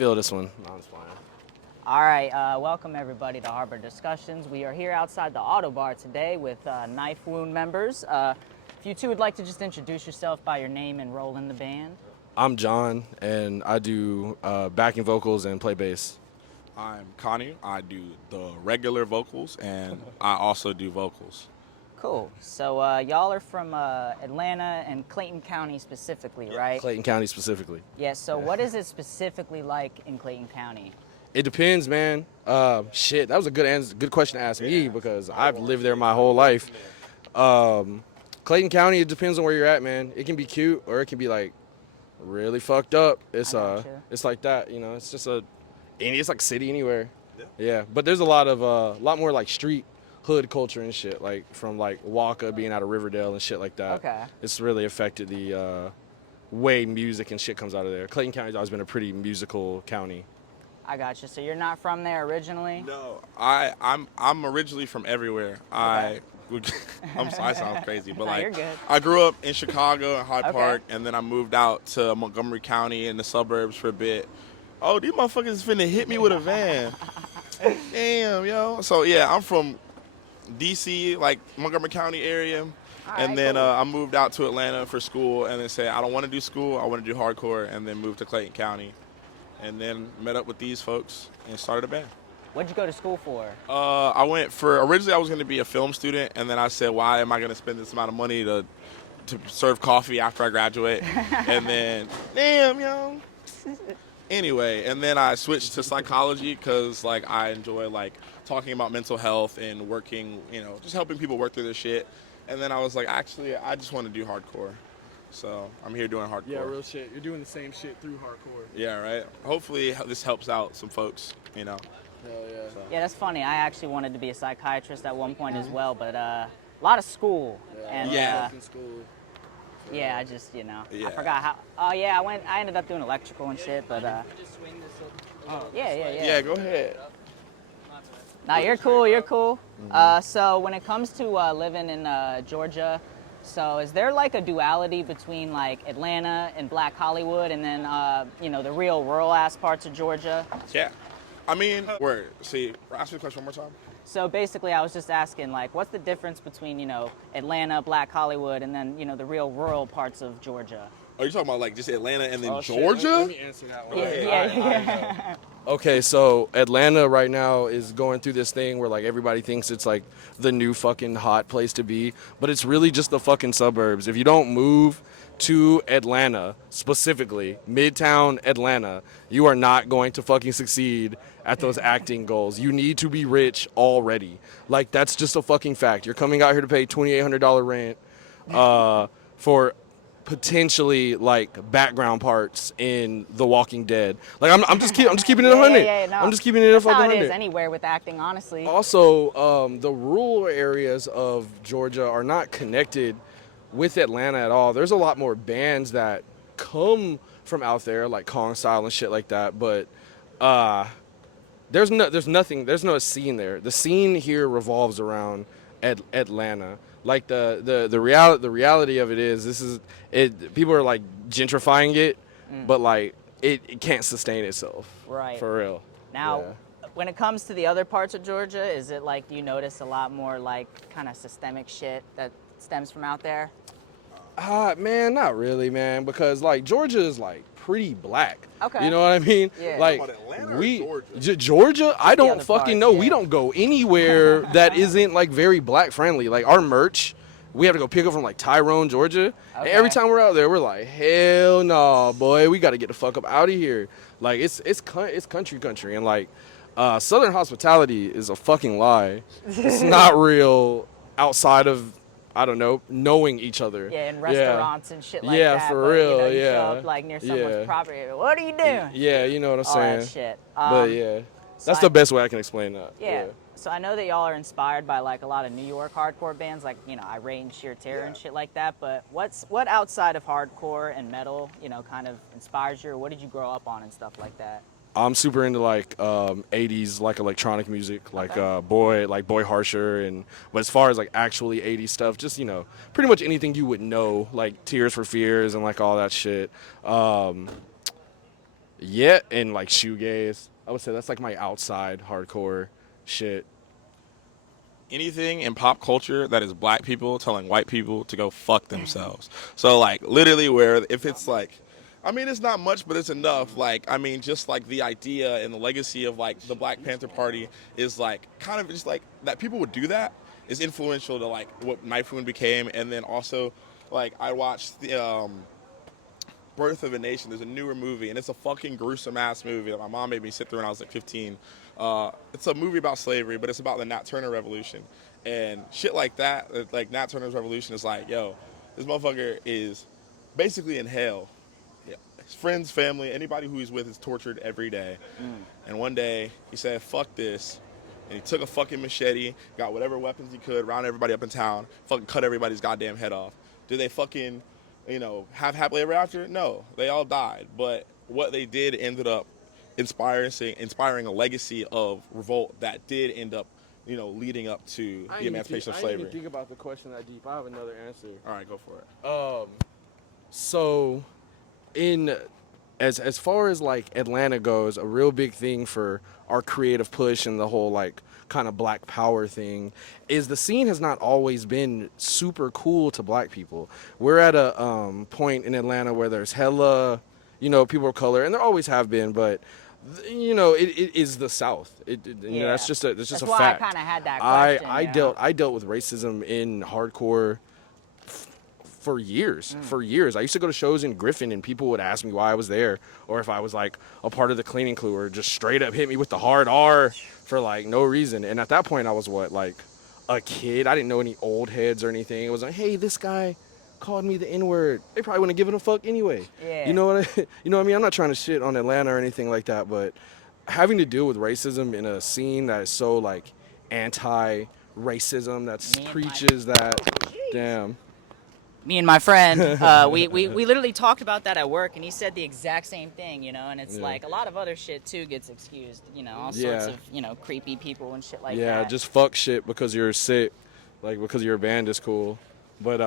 feel this one. No, I'm just playing. All right, welcome everybody to Harbor Discussions. We are here outside the Auto Bar today with Knife Wound members. If you two would like to just introduce yourself by your name and role in the band. I'm John, and I do backing vocals and play bass. I'm Connie. I do the regular vocals, and I also do vocals. Cool. So y'all are from Atlanta and Clayton County specifically, right? Clayton County specifically. Yeah, so what is it specifically like in Clayton County? It depends, man. Shit, that was a good question to ask me because I've lived there my whole life. Clayton County, it depends on where you're at, man. It can be cute or it can be like really fucked up. It's it's like that, you know. It's just it's like city anywhere. Yeah, but there's a lot more like street hood culture and shit, like from like Waka being out of Riverdale and shit like that. Okay. It's really affected the way music and shit comes out of there. Clayton County's always been a pretty musical county. I got you. So you're not from there originally? No, I'm originally from everywhere. Okay. I sound crazy, but No, like you're good. I grew up in Chicago and Hyde Okay. Park, and then I moved out to Montgomery County in the suburbs for a bit. Oh, these motherfuckers finna hit me with a van. Damn, yo. So yeah, I'm from DC, like Montgomery County area. right, And then cool. I moved out to Atlanta for school, and then said I don't want to do school, I want to do hardcore, and then moved to Clayton County, and then met up with these folks and started a band. What'd you go to school for? Originally I was going to be a film student, and then I said, why am I going to spend this amount of money to serve coffee after I graduate? And then, damn, yo. Anyway, and then I switched to psychology because like I enjoy like talking about mental health and working, you know, just helping people work through their shit. And then I was like, actually, I just want to do hardcore. So I'm here doing hardcore. Yeah, real shit. You're doing the same shit through hardcore. Yeah, right. Hopefully this helps out some folks, you know. Hell yeah. Yeah, that's funny. I actually wanted to be a psychiatrist at one point as well, but a lot of school. And Yeah. yeah, I just, you know, Yeah. I forgot how. Oh yeah, I ended up doing electrical and shit, but yeah. Yeah, go ahead. Nah, you're cool. You're cool. So when it comes to living in Georgia, so is there like a duality between like Atlanta and Black Hollywood, and then you know the real rural ass parts of Georgia? Yeah. I mean, see, ask me the question one more time. So basically, I was just asking, like, what's the difference between, you know, Atlanta, Black Hollywood, and then, you know, the real rural parts of Georgia? Are you talking about like just Atlanta and then Shit, Georgia? Let me answer that one. Yeah. Okay, so Atlanta right now is going through this thing where like everybody thinks it's like the new fucking hot place to be, but it's really just the fucking suburbs. If you don't move to Atlanta, specifically Midtown Atlanta, you are not going to fucking succeed at those acting goals. You need to be rich already. Like that's just a fucking fact. You're coming out here to pay $2,800 rent for potentially like background parts in The Walking Dead. Like I'm just keeping it 100. No. I'm just keeping it a That's fucking how it 100. is anywhere with acting, honestly. Also, the rural areas of Georgia are not connected with Atlanta at all. There's a lot more bands that come from out there, like Kong Style and shit like that. But there's no scene there. The scene here revolves around Atlanta. Like the reality of it is people are like gentrifying it, but like it can't sustain itself. Right. For real. Now, Yeah. when it comes to the other parts of Georgia, is it like you notice a lot more like kind of systemic shit that stems from out there? Man, not really, man, because like Georgia is like pretty black. Okay. You know what I mean? Yeah. Like About Atlanta or we Georgia? Georgia, I don't other fucking parts, know. yeah. We don't go anywhere that isn't like very black friendly. Like our merch, we have to go pick up from like Tyrone, Georgia. And Okay. every time we're out there, we're like, hell no, boy, we got to get the fuck up out of here. Like it's country, and like Southern hospitality is a fucking lie. It's not real outside of, I don't know, knowing each other. Yeah, in restaurants and shit like Yeah, that. for but, real, you know, you yeah. show up like near someone's Yeah. property. What are you doing? Yeah, you know what I'm All saying. that shit. But yeah, that's I- the best way I can explain that. Yeah. So I know that y'all are inspired by like a lot of New York hardcore bands, like you know Irate and Sheer Terror and shit like that. But what outside of hardcore and metal, you know, kind of inspires you? Or what did you grow up on and stuff like that? I'm super into like 80s like electronic music, like Okay. Boy Harsher, and but as far as like actually 80s stuff, just you know pretty much anything you would know, like Tears for Fears and like all that shit. Yeah, and like shoegaze. I would say that's like my outside hardcore shit. Anything in pop culture that is black people telling white people to go fuck themselves. So like literally where if it's like I mean it's not much but it's enough. Like I mean just like the idea and the legacy of like the Black Panther Party is like kind of just like that people would do that is influential to like what Knife Wound became. And then also like I watched the Birth of a Nation. There's a newer movie, and it's a fucking gruesome ass movie that my mom made me sit through when I was like 15. It's a movie about slavery, but it's about the Nat Turner Revolution and shit like that. Like Nat Turner's Revolution is like, yo, this motherfucker is basically in hell. Yeah. His friends, family, anybody who he's with is tortured every day. And one day he said, "Fuck this." And he took a fucking machete, got whatever weapons he could, round everybody up in town, fucking cut everybody's goddamn head off. Did they fucking, have happily ever after? No, they all died. But what they did ended up inspiring a legacy of revolt that did end up, leading up to the emancipation of slavery. I didn't even think about the question that deep. I have another answer. All right, go for it. So, in as far as like Atlanta goes, a real big thing for our creative push and the whole like kind of black power thing is the scene has not always been super cool to black people. We're at a point in Atlanta where there's hella, people of color, and there always have been, but it is the South. That's just a That's fact. why I kind of had that question. I dealt with racism in hardcore for years. I used to go to shows in Griffin and people would ask me why I was there or if I was like a part of the cleaning crew or just straight up hit me with the hard R for like no reason. And at that point I was like a kid. I didn't know any old heads or anything. It was like, hey, this guy called me the N-word. They probably wouldn't have given a fuck anyway. Yeah. You know what I mean? I'm not trying to shit on Atlanta or anything like that, but having to deal with racism in a scene that is so like anti-racism that preaches that, damn. Me and my friend, we literally talked about that at work, and he said the exact same thing, and it's like a lot of other shit too gets excused, all sorts of, creepy people and shit like that. Yeah, just fuck shit because you're sick, like because your band is cool. But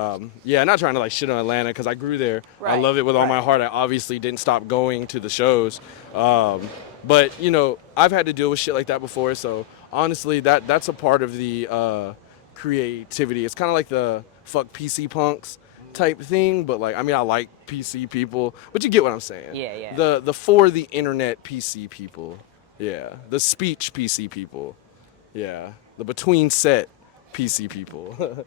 not trying to like shit on Atlanta because I grew there. Right, I love it with all my heart. I obviously didn't stop going to the shows. But I've had to deal with shit like that before. So honestly, that's a part of the creativity. It's kind of like the fuck PC punks type thing, but like I like PC people, but you get what I'm saying. Yeah. The for the internet PC people. Yeah. The speech PC people. Yeah. The between set PC people.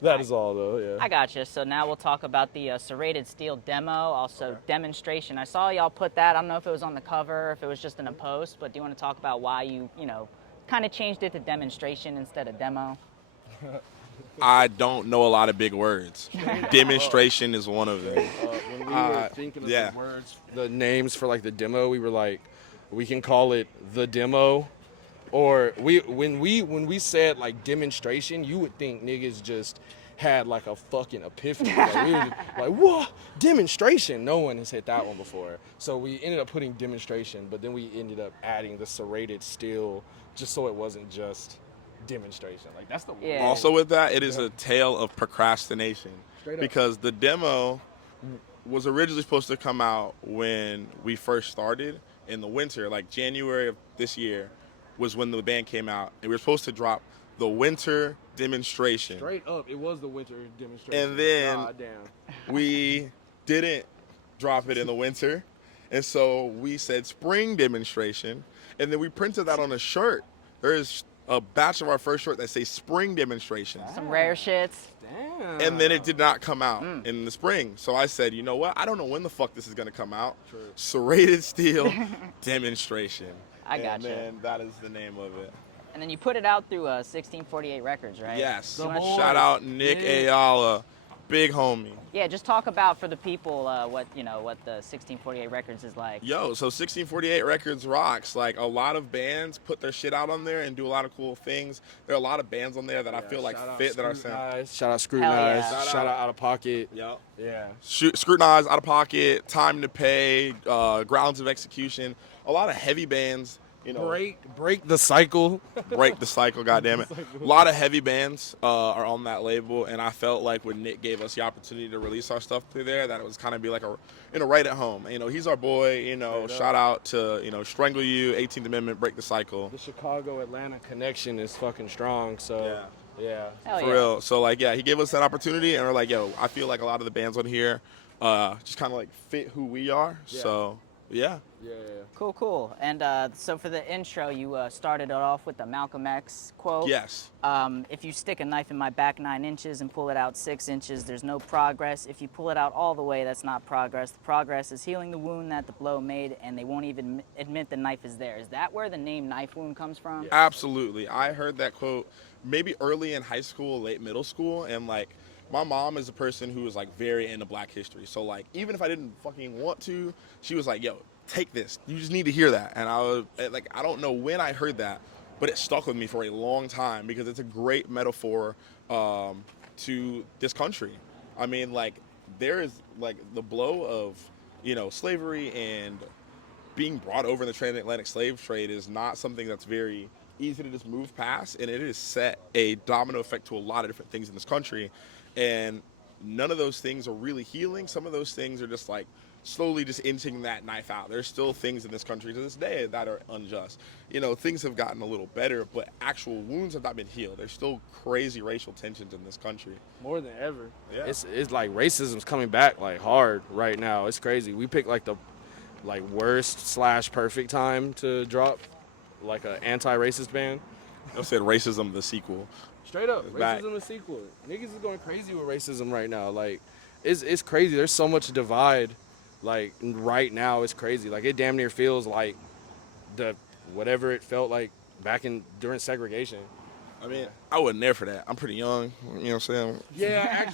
That is all though, yeah. I gotcha. So now we'll talk about the Serrated Steel demo, also demonstration. I saw y'all put that. I don't know if it was on the cover, if it was just in a post, but do you want to talk about why you, kind of changed it to demonstration instead of demo? I don't know a lot of big words. Demonstration is one of them. When we were thinking of the words, the names for like the demo, we were like, we can call it the demo. Or when we said like demonstration, you would think niggas just had like a fucking epiphany. Like, we were like, what? Demonstration? No one has hit that one before. So we ended up putting demonstration, but then we ended up adding the serrated steel just so it wasn't just demonstration. Like that's the word. Yeah. Also with that, it is a tale of procrastination because the demo was originally supposed to come out when we first started in the winter, like January of this year was when the band came out, and we were supposed to drop the winter demonstration. Straight up, it was the winter demonstration. And then we didn't drop it in the winter, and so we said spring demonstration, and then we printed that on a shirt. There is a batch of our first shirt that says spring demonstration. Some rare shits. Damn. And then it did not come out in the spring. So I said, you know what? I don't know when the fuck this is going to come out. True. Serrated Steel demonstration. I gotcha. And that is the name of it. And then you put it out through 1648 Records, right? Yes. You wanna Shout out Nick Ayala, big homie. Yeah, just talk about for the people what the 1648 Records is like. Yo, so 1648 Records rocks. Like a lot of bands put their shit out on there and do a lot of cool things. There are a lot of bands on there that I feel like fit that are sound. Shout out Scrutinize. Yeah. Shout out Out of Pocket. Yep. Yeah. Scrutinize, Out of Pocket, Time to Pay, Grounds of Execution. A lot of heavy bands, break the cycle. break the cycle, goddammit. A lot of heavy bands are on that label, and I felt like when Nick gave us the opportunity to release our stuff through there, that it was kind of be like right at home. He's our boy. Shout out to Strangle You, 18th Amendment, Break the Cycle. The Chicago Atlanta connection is fucking strong. So yeah. Hell For yeah. real. So he gave us that opportunity, and we're like, yo, I feel like a lot of the bands on here just kind of like fit who we are. Yeah. So yeah. Cool. And so for the intro, you started it off with the Malcolm X quote. Yes. If you stick a knife in my back 9 inches and pull it out 6 inches, there's no progress. If you pull it out all the way, that's not progress. The progress is healing the wound that the blow made, and they won't even admit the knife is there. Is that where the name Knife Wound comes from? Absolutely. I heard that quote maybe early in high school, late middle school, and my mom is a person who is very into Black history. So even if I didn't fucking want to, she was like, yo, take this. You just need to hear that. And I was I don't know when I heard that, but it stuck with me for a long time because it's a great metaphor to this country. I mean, there is the blow of, slavery and being brought over in the transatlantic slave trade is not something that's very easy to just move past, and it has set a domino effect to a lot of different things in this country, and none of those things are really healing. Some of those things are just slowly just inching that knife out. There's still things in this country to this day that are unjust. Things have gotten a little better, but actual wounds have not been healed. There's still crazy racial tensions in this country. More than ever. Yeah. It's like racism's coming back hard right now. It's crazy. We picked the worst / perfect time to drop an anti-racist band. I said Racism the sequel. Straight up, back. racism is sequel. Niggas is going crazy with racism right now. It's crazy. There's so much divide. Right now, it's crazy. It damn near feels like whatever it felt like back during segregation. I mean, I wasn't there for that. I'm pretty young. You know what I'm saying? Yeah,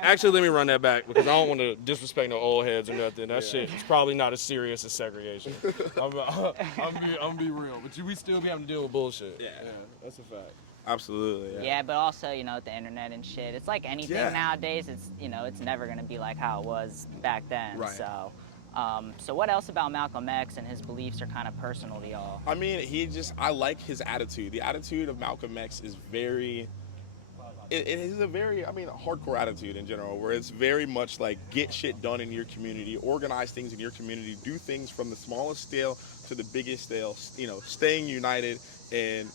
actually, let me run that back because I don't want to disrespect no old heads or nothing. That shit is probably not as serious as segregation. I'm be real, but we still be having to deal with bullshit. Yeah, that's a fact. Absolutely. Yeah, but also, the internet and shit. It's like anything nowadays. It's it's never gonna be like how it was back then. Right. So what else about Malcolm X and his beliefs are kind of personal to y'all? I mean, I like his attitude. The attitude of Malcolm X is very, it is a very, hardcore attitude in general, where it's very much get shit done in your community, organize things in your community, do things from the smallest scale to the biggest scale, staying united and,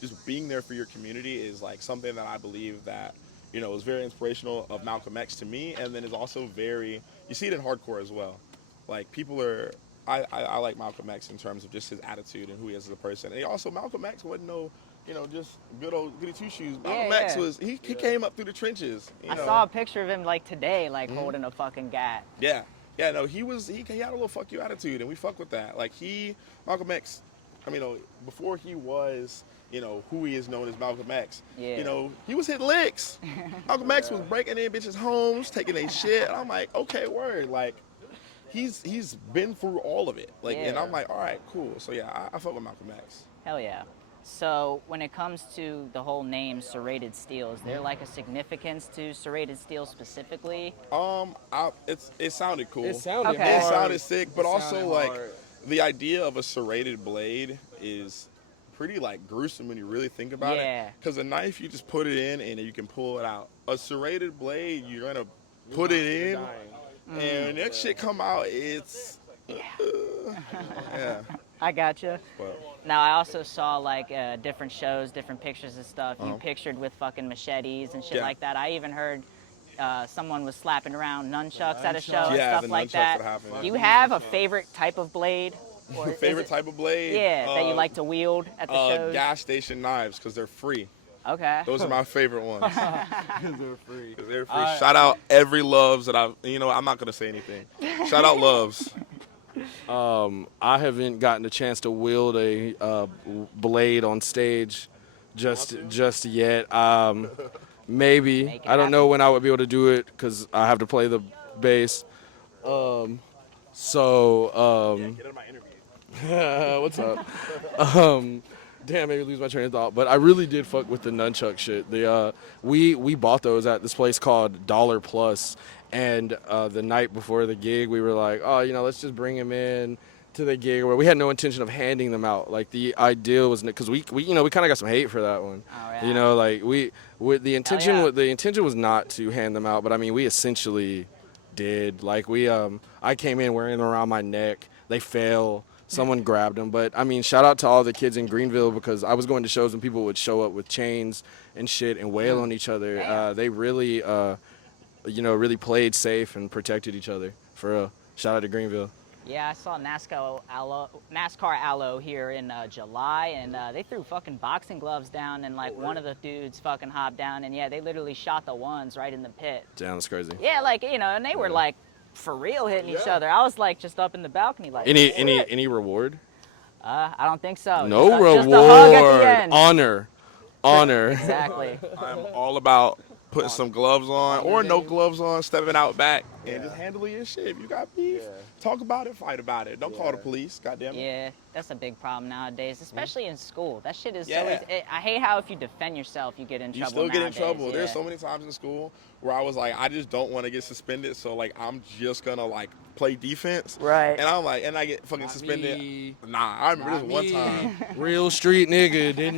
just being there for your community is something that I believe that, is very inspirational of Malcolm X to me, and then is also very, you see it in hardcore as well. People are, I like Malcolm X in terms of just his attitude and who he is as a person. And also, Malcolm X wasn't just good old goody two shoes. Malcolm X was, he came up through the trenches. I saw a picture of him today, holding a fucking gat. Yeah, no, he had a little fuck you attitude, and we fuck with that. Malcolm X, before he was, who he is known as Malcolm X, he was hitting licks. Malcolm X was breaking in bitches' homes, taking their shit. I'm like, okay, word. He's been through all of it. And I'm like, all right, cool. So yeah, I fuck with Malcolm X. Hell yeah. So when it comes to the whole name Serrated Steel, is there a significance to Serrated Steel specifically? It sounded cool. It sounded Okay. It hard. sounded sick, but also hard. the idea of a serrated blade is pretty gruesome when you really think about it. Because a knife, you just put it in and you can pull it out. A serrated blade, you're gonna put it in, and when that shit come out, it's yeah. I gotcha. But, Now I also saw different shows, different pictures and stuff. You pictured with fucking machetes and shit like that. I even heard someone was slapping around nunchucks at a show and Yeah, stuff the like nunchucks that. that happened. Do you have a favorite type of blade? Or is favorite it- type of blade? Yeah, that you like to wield at the shows. Gas station knives, because they're free. Okay. Those are my favorite ones. They're free. 'Cause they're free. Shout out every Loves that I'm not gonna say anything. Shout out Loves. I haven't gotten a chance to wield a blade on stage just yet. Maybe. Make it I don't know happen. when I would be able to do it because I have to play the bass. So Get in my interview. what's up? Damn, maybe lose my train of thought. But I really did fuck with the nunchuck shit. We bought those at this place called Dollar Plus, and the night before the gig, we were like, oh, let's just bring him in, to the gig where we had no intention of handing them out. Like the ideal was because we kind of got some hate for that one. Oh, yeah. You know, like the intention yeah. the intention was not to hand them out, but I mean we essentially did. Like I came in wearing them around my neck. They fell. Someone grabbed them. But I mean, shout out to all the kids in Greenville because I was going to shows and people would show up with chains and shit and wail on each other. They really really played safe and protected each other. For real. Shout out to Greenville. Yeah, I saw NASCAR Allo here in July, and they threw fucking boxing gloves down, and like one of the dudes fucking hopped down, and yeah, they literally shot the ones right in the pit. Damn, that's crazy. Yeah, like and they were like for real hitting each other. I was like just up in the balcony like. Any reward? I don't think so. No just reward. a hug at the end. Honor. Exactly. I'm all about putting some gloves on or no gloves on, stepping out back, and just handling your shit. If you got beef, talk about it, fight about it. Don't call the police, goddamn it. Yeah, that's a big problem nowadays, especially in school. That shit is Yeah. I hate how if you defend yourself, you get in You trouble still get in nowadays, trouble. yeah. There's so many times in school where I was like, I just don't want to get suspended, so like I'm just gonna like play defense. Right. And I'm like, and I get fucking suspended. me. Nah, I remember this one time. Real street nigga did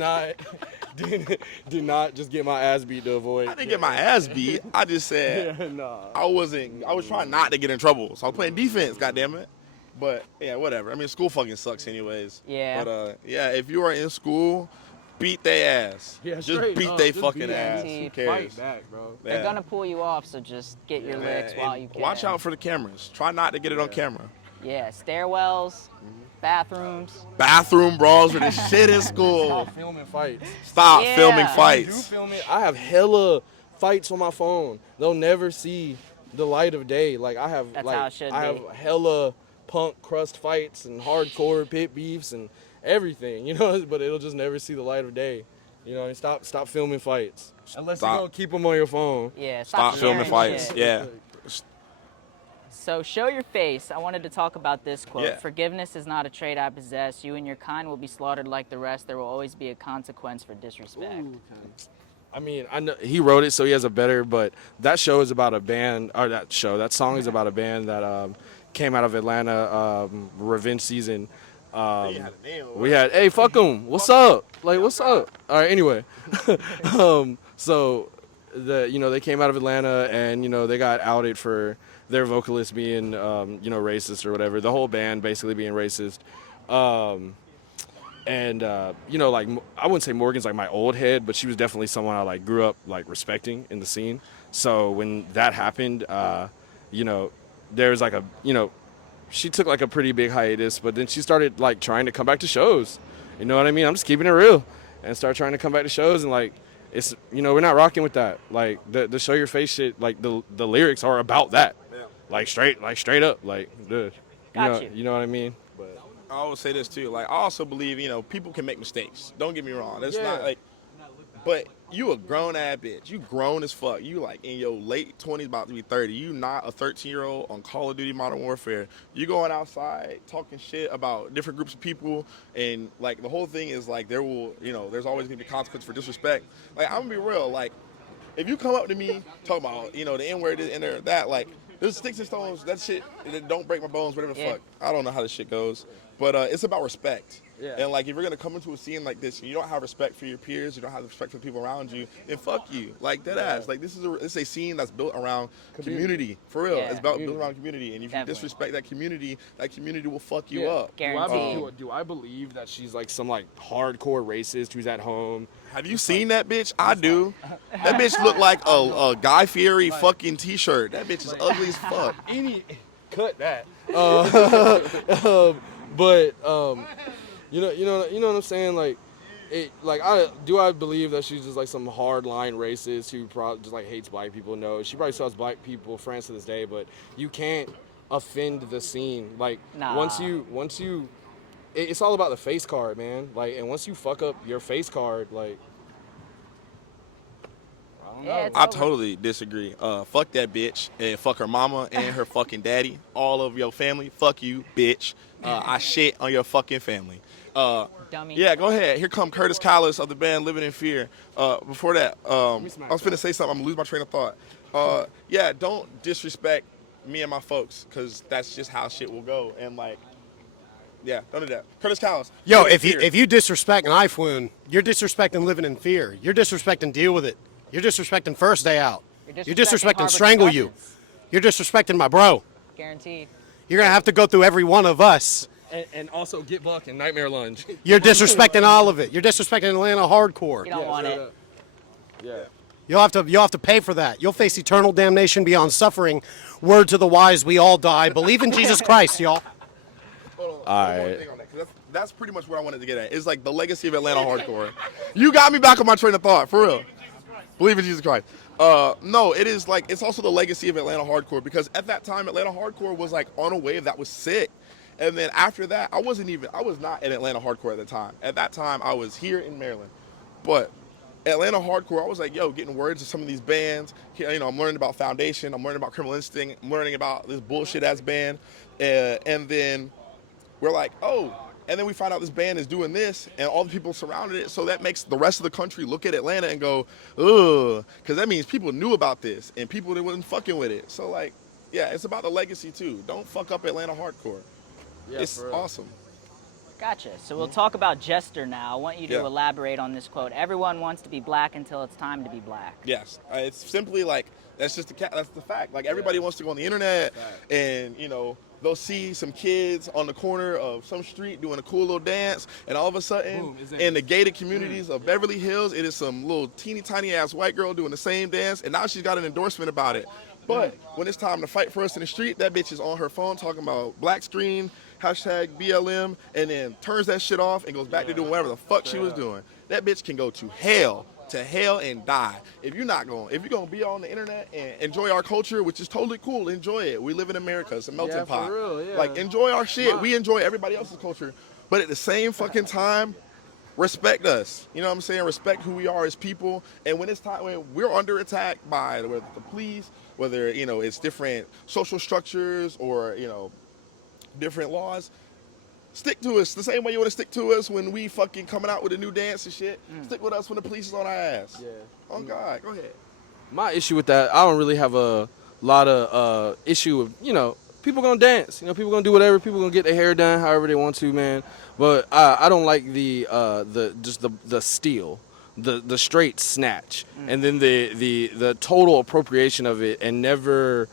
not just get my ass beat to avoid. I didn't get my ass beat. I just said nah. I was trying not to get in trouble, so I was playing defense. Goddamn it. But yeah, whatever. I mean, school fucking sucks anyways. Yeah. But yeah, if you are in school, beat their ass. Yeah, just straight beat up. their Just fucking beat ass. them. Who cares? Fight back, bro. They're Yeah. gonna pull you off, so just get your licks Man, while and you can. watch out for the cameras. Try not to get it on camera. Yeah, stairwells, bathrooms. Bathroom brawls are the shit in school. Stop filming fights. Stop Yeah. filming You Do fights. film it. I have hella fights on my phone. They'll never see the light of day. Like I have, That's like how it should I be. have hella punk crust fights and hardcore pit beefs and everything. You know, but it'll just never see the light of day. You know, and stop filming fights unless Stop. you're gonna keep them on your phone. Yeah, Stop sharing filming fights. shit. Yeah. So show your face. I wanted to talk about this quote. Yeah. Forgiveness is not a trait I possess. You and your kind will be slaughtered like the rest. There will always be a consequence for disrespect. I mean, I know he wrote it, so he has a better. But that show is about a band, or that song is about a band that came out of Atlanta, Revenge Season. We had, hey, fuck them. What's up? Like, what's up? All right. Anyway, so they came out of Atlanta, and they got outed for their vocalist being racist or whatever. The whole band basically being racist. And like I wouldn't say Morgan's like my old head, but she was definitely someone I like grew up like respecting in the scene. So when that happened, there was like she took like a pretty big hiatus, but then she started like trying to come back to shows. You know what I mean? I'm just keeping it real, and start trying to come back to shows, and like it's we're not rocking with that. Like the show your face shit, like the lyrics are about that, like straight up, like dude. Got you. You know what I mean? I always say this too. Like I also believe, people can make mistakes. Don't get me wrong. It's Yeah. not like, but you a grown ass bitch. You grown as fuck. You like in your late 20s, about to be 30. You not a 13-year-old on Call of Duty Modern Warfare. You going outside talking shit about different groups of people, and like the whole thing is like there's always gonna be consequence for disrespect. Like I'm gonna be real. Like if you come up to me talking about the N-word and that, like there's sticks and stones. That shit don't break my bones. Whatever the Yeah. fuck. I don't know how this shit goes. But it's about respect. Yeah. And like if you're gonna come into a scene like this and you don't have respect for your peers, you don't have respect for the people around you, then fuck you. Like dead ass. Like this is a scene that's built around community. For real. Yeah. It's built around community. And if Definitely. you disrespect that community will fuck you Yeah. up. Guaranteed. Do I believe that she's like some like hardcore racist who's at home? Have you seen that bitch? I do. That bitch look like a Guy Fieri fucking t-shirt. That bitch is ugly as fuck. Cut that. But you know what I'm saying? Like, I believe that she's just like some hardline racist who probably just like hates black people. No, she probably still has black people friends to this day, but you can't offend the scene. Like Nah. once you, it's all about the face card, man. Like, and once you fuck up your face card, like. Yeah, it's I over. totally disagree. Fuck that bitch and fuck her mama and her fucking daddy. All of your family. Fuck you, bitch. I shit on your fucking family. Dummy. Yeah, go ahead. Here come Curtis Collis of the band Living in Fear. Before that, I was finna say something. I'm gonna lose my train of thought. Yeah, don't disrespect me and my folks, because that's just how shit will go. And like, Yeah, don't do that. Curtis Callis. Yo, Live in if you fear. if you disrespect an iPhone, you're disrespecting living in fear. You're disrespecting deal with it. You're disrespecting first day out. You're You're disrespecting disrespecting Harvard strangle you. discussions. You're disrespecting my bro. Guaranteed. You're gonna have to go through every one of us. And also Get Buck and Nightmare Lunge. You're disrespecting all of it. You're disrespecting Atlanta hardcore. You don't want it. Yeah. You'll have to pay for that. You'll face eternal damnation beyond suffering. Word to the wise, we all die. Believe in Jesus Christ, y'all. Hold on, All one more right. thing on that, 'cause that's pretty much what I wanted to get at. It's like the legacy of Atlanta hardcore. You got me back on my train of thought, for real. Believe in Jesus Christ. No, it is like, it's also the legacy of Atlanta hardcore, because at that time, Atlanta hardcore was like on a wave that was sick. And then after that, I was not in Atlanta hardcore at the time. At that time, I was here in Maryland. But Atlanta hardcore, I was like, yo, getting words of some of these bands. You know, I'm learning about Foundation. I'm learning about Criminal Instinct. I'm learning about this bullshit ass band. And then we're like, oh, and then we find out this band is doing this, and all the people surrounded it. So that makes the rest of the country look at Atlanta and go, ugh, because that means people knew about this and people that wasn't fucking with it. So like, yeah, it's about the legacy too. Don't fuck up Atlanta hardcore. Yeah, It's for real. awesome. Gotcha. So we'll talk about Jester now. I want you to Yeah. elaborate on this quote. Everyone wants to be black until it's time to be black. Yes, it's simply like that's just that's the fact. Like everybody wants to go on the internet, and you know they'll see some kids on the corner of some street doing a cool little dance, and all of a sudden, Boom, it's in the gated communities of Beverly Hills, it is some little teeny tiny ass white girl doing the same dance, and now she's got an endorsement about it. But when it's time to fight for us in the street, that bitch is on her phone talking about black screen, hashtag BLM, and then turns that shit off and goes back to doing whatever the fuck she was doing. That bitch can go to hell and die. If you're gonna be on the internet and enjoy our culture, which is totally cool, enjoy it. We live in America, it's a melting Yeah, for pot. real, yeah. Like enjoy our shit. We enjoy everybody else's culture, but at the same fucking time, respect us. You know what I'm saying? Respect who we are as people. And when it's time, when we're under attack by whether the police, whether you know it's different social structures or you know different laws, stick to us the same way you want to stick to us when we fucking coming out with a new dance and shit. Stick with us when the police is on our ass. Yeah. Oh God, go ahead. My issue with that, I don't really have a lot of issue with, you know, people gonna dance. You know, people gonna do whatever. People gonna get their hair done however they want to, man. But I don't like the steal, the straight snatch, and then the total appropriation of it, and never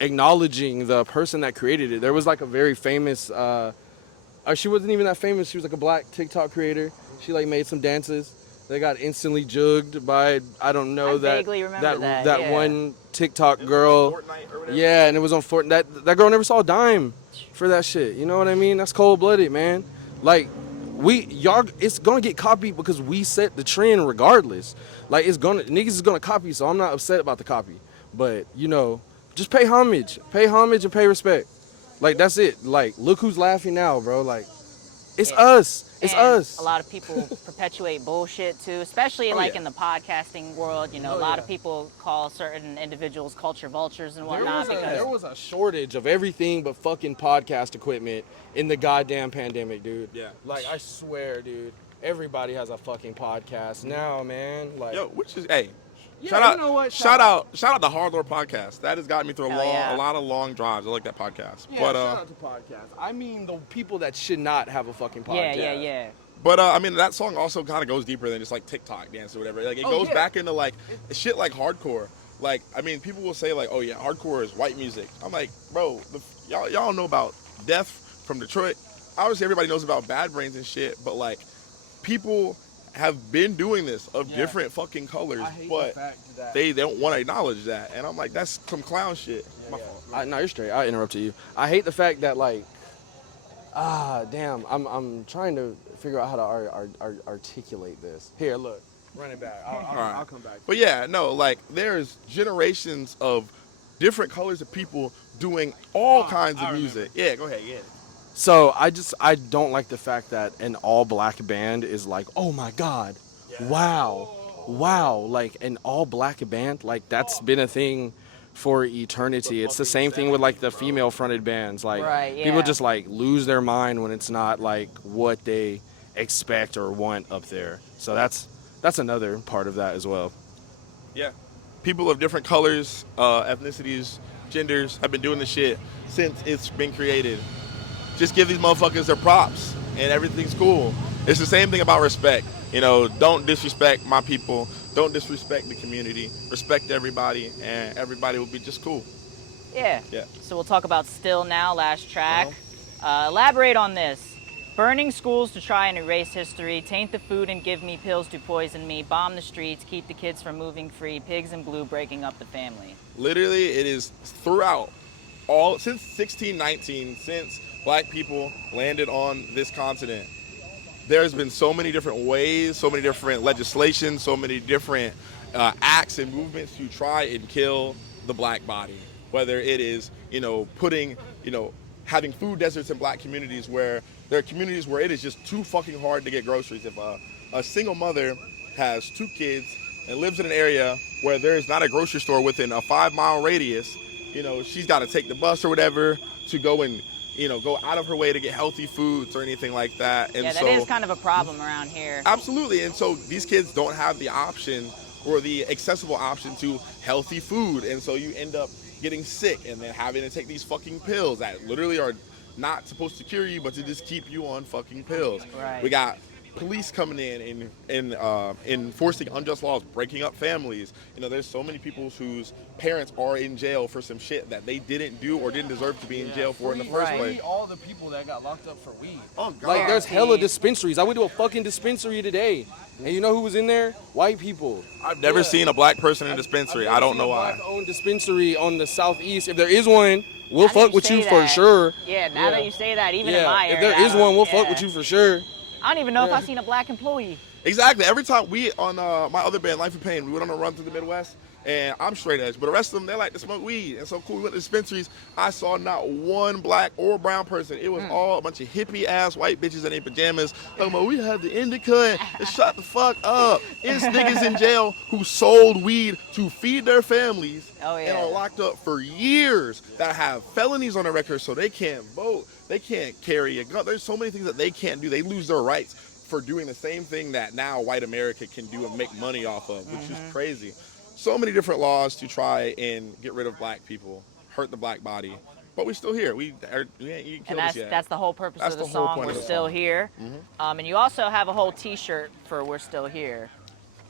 acknowledging the person that created it. There was like a very famous. She wasn't even that famous. She was like a black TikTok creator. She like made some dances. They got instantly jugged by I don't know I that vaguely remember that, yeah. one TikTok girl. Fortnite or whatever. Yeah, and it was on Fortnite. That girl never saw a dime for that shit. You know what I mean? That's cold-blooded, man. Like it's gonna get copied because we set the trend regardless. Like niggas is gonna copy, so I'm not upset about the copy. But you know, just pay homage and pay respect. Like that's it. Like look who's laughing now, bro. Like it's Yeah. us. It's And us. A lot of people perpetuate bullshit too, especially Oh, like yeah. in the podcasting world. You know, Oh, a lot yeah. of people call certain individuals culture vultures and There whatnot was because a shortage of everything but fucking podcast equipment in the goddamn pandemic, dude. Yeah. Like I swear, dude. Everybody has a fucking podcast now, man. Like Yo, which is hey. Yeah, shout out, you know what? shout out the Hard Lore podcast. That has gotten me through Hell yeah. a lot of long drives. I like that podcast. Yeah, but shout out to podcasts. I mean the people that should not have a fucking yeah, podcast. yeah. But I mean, that song also kind of goes deeper than just like TikTok dance or whatever. Like it Oh, goes yeah. back into like shit like hardcore. Like I mean, people will say like, "Oh yeah, hardcore is white music." I'm like, bro, y'all know about Death from Detroit. Obviously, everybody knows about Bad Brains and shit. But like, people have been doing this of Yeah. different fucking colors, I hate but the fact that they don't want to acknowledge that. And I'm like, that's some clown shit. My fault. No, you're straight. I interrupted you. I hate the fact that like, damn. I'm trying to figure out how to articulate this. Here, look, run it back. I'll come back. But yeah, no, like there's generations of different colors of people doing all kinds of music. Yeah, go ahead. Yeah. So I don't like the fact that an all black band is like, oh my god, wow, like an all black band, like that's been a thing for eternity. It's the same thing with like the female fronted bands. Like Right, people yeah. just like lose their mind when it's not like what they expect or want up there. So that's another part of that as well. Yeah. People of different colors, ethnicities, genders have been doing this shit since it's been created. just give these motherfuckers their props, and everything's cool. It's the same thing about respect. You know, don't disrespect my people. Don't disrespect the community. Respect everybody, and everybody will be just cool. Yeah. Yeah. So we'll talk about Still Now, last track. Elaborate on this. Burning schools to try and erase history, taint the food and give me pills to poison me, bomb the streets, keep the kids from moving free, pigs in blue breaking up the family. Literally, it is throughout all since 1619, since black people landed on this continent. There's been so many different ways, so many different legislations, so many different acts and movements to try and kill the black body. Whether it is, putting, having food deserts in black communities where there are communities where it is just too fucking hard to get groceries. If a single mother has 2 kids and lives in an area where there is not a grocery store within a 5-mile radius, she's got to take the bus or whatever to go and, go out of her way to get healthy foods or anything like that. And yeah, that is kind of a problem around here. Absolutely. And so these kids don't have the option or the accessible option to healthy food. And so you end up getting sick and then having to take these fucking pills that literally are not supposed to cure you, but to just keep you on fucking pills. Right. We got police coming in and enforcing unjust laws, breaking up families. There's so many people whose parents are in jail for some shit that they didn't do or didn't deserve to be in jail for in the first Right. place. Free all the people that got locked up for weed. Oh, God. Like, there's hella dispensaries. I went to a fucking dispensary today. And you know who was in there? White people. I've never seen a black person in a dispensary. I don't know why. Black-owned dispensary on the southeast. If there is one, we'll Now that fuck with say you for that- sure. Yeah, now that you say that, even in Yeah, my if area. there is one, we'll fuck yeah. with you for sure. I don't even know if I've seen a black employee. Exactly. Every time we on my other band, Life of Pain, we went on a run through the Midwest, and I'm straight edge, but the rest of them, they like to smoke weed. And so cool, we went to dispensaries. I saw not one black or brown person. It was all a bunch of hippie ass white bitches in their pajamas. Talking about we had the indica and shut the fuck up. It's niggas in jail who sold weed to feed their families Oh, yeah. and are locked up for years that have felonies on their record, so they can't vote. They can't carry a gun. There's so many things that they can't do. They lose their rights for doing the same thing that now white America can do and make money off of, which is crazy. So many different laws to try and get rid of black people, hurt the black body, but we're still here. You ain't killed us yet. That's the whole purpose That's of the the whole song, point We're of the Still song. Here. And you also have a whole t-shirt for We're Still Here.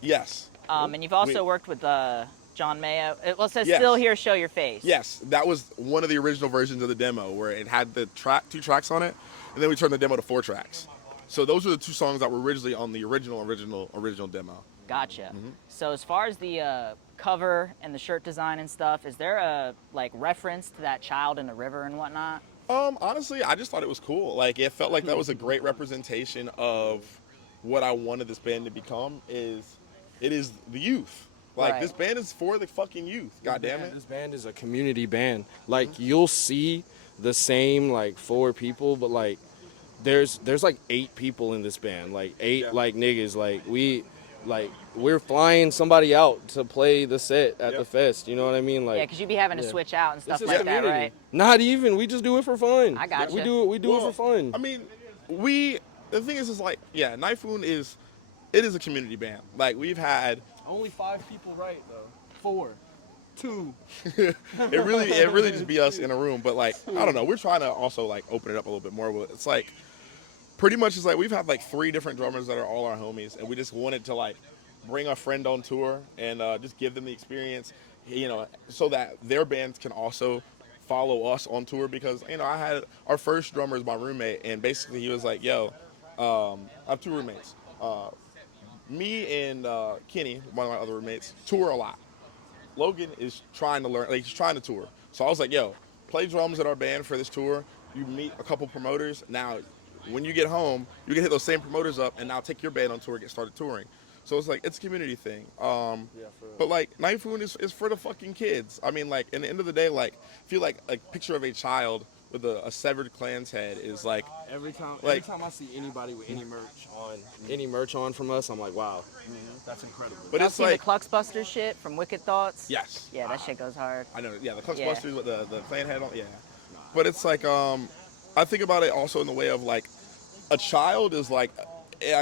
Yes. And you've also worked with John Mayo. It says Yes. Still Here, Show Your Face. Yes, that was one of the original versions of the demo where it had the 2 tracks on it, and then we turned the demo to 4 tracks. So those are the 2 songs that were originally on the original demo. Gotcha. So as far as the cover and the shirt design and stuff, is there a reference to that child in the river and whatnot? Honestly, I just thought it was cool. Like, it felt like that was a great representation of what I wanted this band to become. It is the youth. Like, Right. this band is for the fucking youth. God damn it. This band is a community band. Like, you'll see the same 4 people, but there's 8 people in this band. 8 niggas. We're flying somebody out to play the set at the fest. You know what I mean? Yeah, because you'd be having to switch out and stuff This is like that, community. right? Not even. We just do it for fun. I gotcha. We do it for fun. I mean, the thing is Knifewound is a community band. Like, we've had, Only 5 people right though. 4, 2. it really just be us in a room. But I don't know. We're trying to also open it up a little bit more. But it's pretty much we've had 3 different drummers that are all our homies, and we just wanted to bring a friend on tour and just give them the experience, so that their bands can also follow us on tour. Because I had our first drummer is my roommate, and basically he was like, "Yo, I have 2 roommates. Me and Kenny, one of my other roommates, tour a lot. Logan is trying to learn, he's trying to tour. So I was like, yo, play drums in our band for this tour. You meet a couple promoters. Now, when you get home, you can hit those same promoters up and now take your band on tour and get started touring." So it's it's a community thing. But Knifewound is for the fucking kids. I mean, in the end of the day, I feel like a picture of a child with a severed Klan's head is Every time I see anybody with any merch on from us, I'm like, wow, that's incredible. But Y'all it's seen the Cluxbuster shit from Wicked Thoughts? yes. Yeah, that shit goes hard. I know, yeah, the Cluxbusters Yeah. with the Klan head on, yeah. But it's I think about it also in the way of a child is I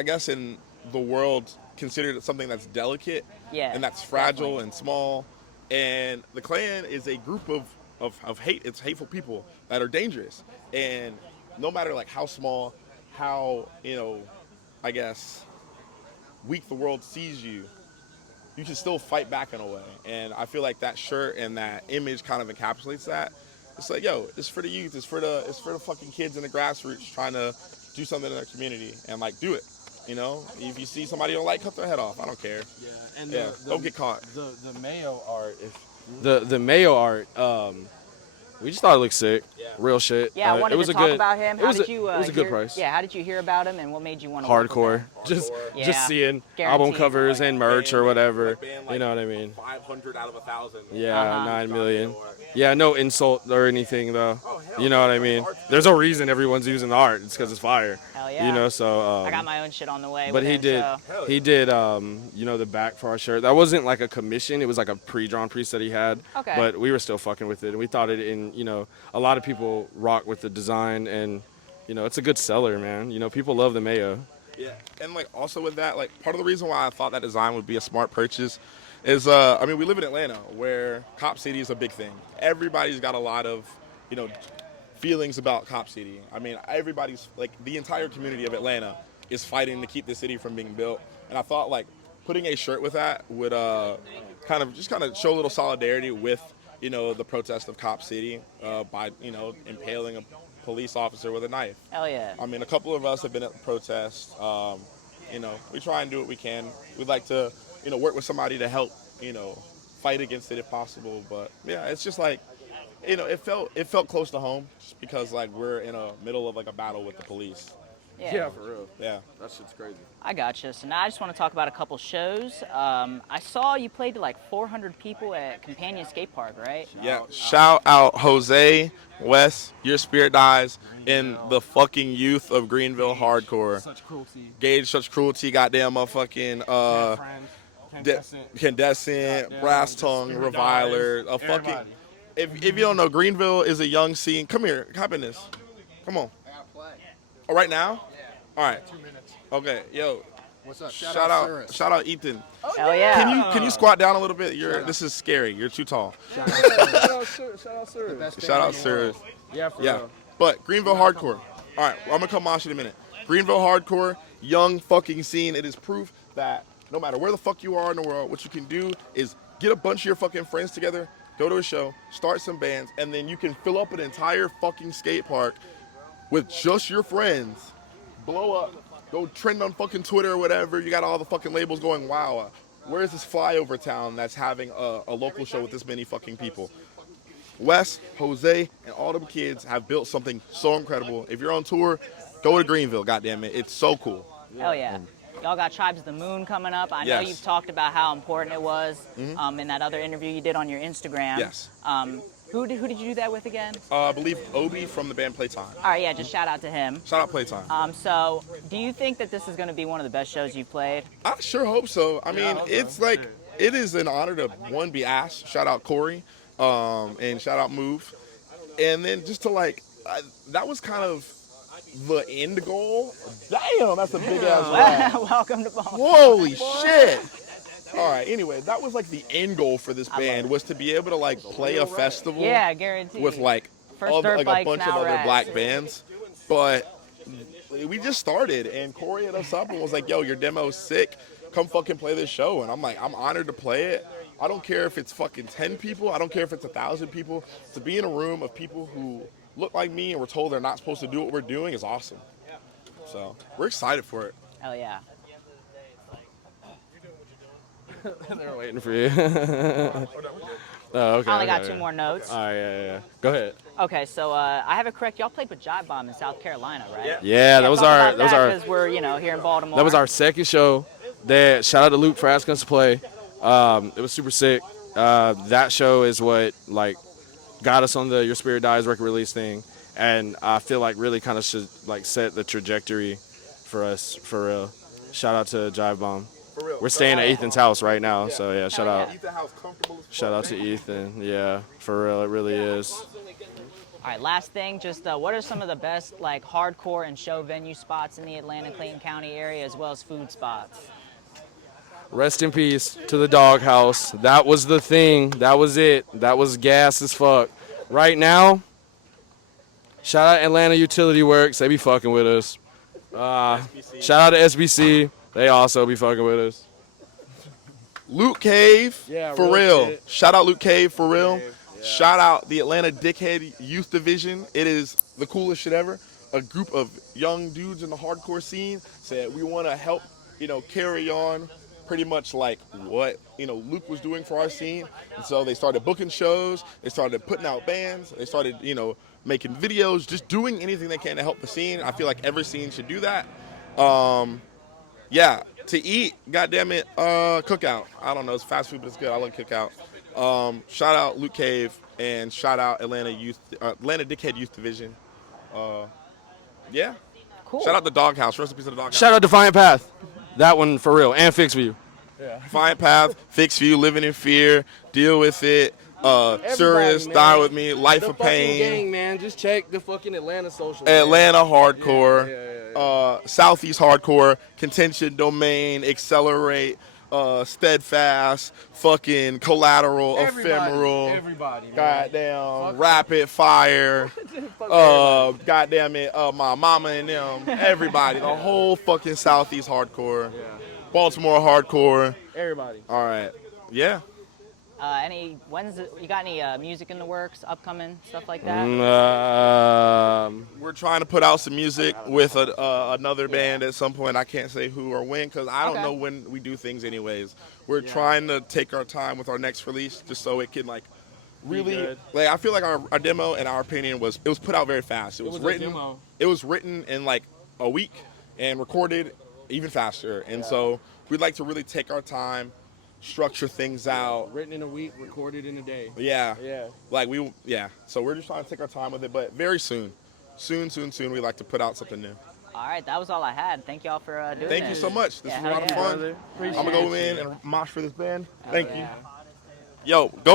guess in the world considered something that's delicate, Yeah, and that's fragile definitely. and small, and the Klan is a group of hate. It's hateful people that are dangerous, and no matter like how small, how I guess weak the world sees you, you can still fight back in a way. And I feel like that shirt and that image kind of encapsulates that. It's like, yo, it's for the youth, it's for the fucking kids in the grassroots trying to do something in their community and like do it. If you see somebody you don't like, cut their head off. I don't care. Yeah, and don't get caught. The Mayo art, the Mayo art, we just thought it looked sick. Yeah. Real shit. Yeah, I wanted it was to a talk good, about him. It was, How did you it was a good hear, price. Yeah, how did you hear about him, and what made you want to Hardcore. Just Yeah, seeing guaranteed. album covers and merch or whatever. Like band, You know what I mean? 500 out of 1,000. Yeah, Uh-huh. 9 million. Yeah, no insult or anything though. Oh, hell You know what I no. mean? There's a reason everyone's using the art. It's because it's fire. Hell yeah. So. I got my own shit on the way. But with he it, did. so- He did. The back for our shirt. That wasn't like a commission. It was like a pre-drawn piece that he had. Okay. But we were still fucking with it, and we thought it. A lot of people rock with the design, and it's a good seller, man. People love the Mayo. Yeah, and like also with that, like part of the reason why I thought that design would be a smart purchase is, we live in Atlanta where Cop City is a big thing. Everybody's got a lot of, feelings about Cop City. I mean, everybody's like the entire community of Atlanta is fighting to keep the city from being built, and I thought like putting a shirt with that would kind of show a little solidarity with the protest of Cop City by impaling a police officer with a knife. Hell yeah. I mean, a couple of us have been at the protest. We try and do what we can. We'd like to, work with somebody to help, fight against it if possible. But yeah, it's just like, it felt close to home just because like we're in a middle of like a battle with the police. Yeah. for real. Yeah. That shit's crazy. I gotcha. So now I just want to talk about a couple shows. I saw you played to like 400 people at Companion Skate Park, right? Yeah. Shout out Jose, Wes, Your Spirit Dies, and the fucking youth of Greenville hardcore. Such cruelty. Gauge such cruelty, goddamn motherfucking Candescent, Brass Tongue, Reviler, a fucking. If you don't know, Greenville is a young scene. Come here, hop in this. Come on. Oh, right now? All right. 2 minutes. Okay, yo. What's up? Shout out Ethan. Hell yeah. Can you squat down a little bit? This is scary. You're too tall. Shout out, sir. Shout out Sir. Yeah, for Yeah. real. But Greenville hardcore. All right, I'm gonna come on in a minute. Greenville hardcore, young fucking scene. It is proof that no matter where the fuck you are in the world, what you can do is get a bunch of your fucking friends together, go to a show, start some bands, and then you can fill up an entire fucking skate park with just your friends. Blow up. Go trend on fucking Twitter or whatever. You got all the fucking labels going, wow, where's this flyover town that's having a local show with this many fucking people? Wes, Jose, and all them kids have built something so incredible. If you're on tour, go to Greenville, goddammit. It's so cool. Hell yeah. Y'all got Tribes of the Moon coming up. I know Yes. you've talked about how important it was in that other interview you did on your Instagram. Yes. Who did you do that with again? I believe Obi from the band Playtime. All right, yeah, just shout out to him. Shout out Playtime. So, do you think that this is going to be one of the best shows you've played? I sure hope so. I mean, it's like, it is an honor to, one, be asked. Shout out Corey, and shout out Move. And then just to like, that was kind of the end goal. Damn, that's a big ass rap. Welcome to Ball. Holy shit. All right, anyway, that was like the end goal for this love band, it. was to be able to like play a festival Yeah, guaranteed. with like, First dirt like a bikes, bunch of now other rats. black bands. But we just started, and Corey hit us up and was like, yo, your demo's sick. Come fucking play this show. And I'm like, I'm honored to play it. I don't care if it's fucking 10 people. I don't care if it's 1,000 people. To be in a room of people who look like me and we're told they're not supposed to do what we're doing is awesome. So we're excited for it. Hell yeah. They're waiting for you. Oh, okay. I only got okay, two okay. more notes. All right, yeah. Go ahead. Okay, so I have it correct. Y'all played with Jive Bomb in South Carolina, right? Yeah, that was our because we're here in Baltimore. that was our second show. Shout out to Luke for asking us to play. It was super sick. That show is what like got us on the Your Spirit Dies record release thing, and I feel like really kind of should like set the trajectory for us for real. Shout out to Jive Bomb. For real. We're staying at Ethan's house right now, so yeah, shout Hell out. yeah. Ethan House comfortable as fuck. Shout out to Ethan. Yeah, for real, it really is. All right, last thing, just what are some of the best like hardcore and show venue spots in the Atlanta, Clayton County area, as well as food spots? Rest in peace to the Doghouse. That was the thing. That was it. That was gas as fuck. Right now, Shout out Atlanta Utility Works. They be fucking with us. Shout out to SBC. They also be fucking with us. Luke Cave, Yeah, for real real. shit. Shout out Luke Cave, for real. Cave, yeah. Shout out the Atlanta Dickhead Youth Division. It is the coolest shit ever. A group of young dudes in the hardcore scene said we want to help, carry on pretty much like what, Luke was doing for our scene. And so they started booking shows. They started putting out bands. They started, making videos, just doing anything they can to help the scene. I feel like every scene should do that. Yeah, to eat, goddamn it, Cookout. I don't know, it's fast food, but it's good. I love Cookout. Shout out Luke Cave and shout out Atlanta Dickhead Youth Division. Yeah. Cool. Shout out the Doghouse. Rest in peace to the Doghouse. Shout out Defiant Path. That one for real. And Fix View. Defiant Path, Fix View, Living in Fear, Deal with It, Sirius, man. Die with Me, Life The of fucking Pain, gang, man. Just check the fucking Atlanta social. Atlanta Hardcore, Yeah. Southeast Hardcore, Contention Domain, Accelerate, Steadfast, fucking Collateral, Ephemeral, Everybody, man. goddamn, Rapid Fire, goddamn it, my mama and them, everybody, the whole fucking Southeast Hardcore, Baltimore Hardcore. Everybody. All right, yeah. You got any music in the works, upcoming stuff like that? We're trying to put out some music with another band at some point. I can't say who or when because I don't Okay. know when we do things anyways. We're trying to take our time with our next release just so it can really good. I feel like our demo in our opinion was put out very fast. It was was a written demo. It was written in a week and recorded even faster. And so we'd like to really take our time, structure things out. Written in a week, recorded in a day. Yeah. Yeah. So we're just trying to take our time with it, but very soon. Soon, we'd like to put out something new. All right, that was all I had. Thank y'all for doing Thank you this. so much. This Yeah, was a lot of hell yeah. fun. I'm gonna go in and mosh for this band. Thank you. yeah. Yo, go.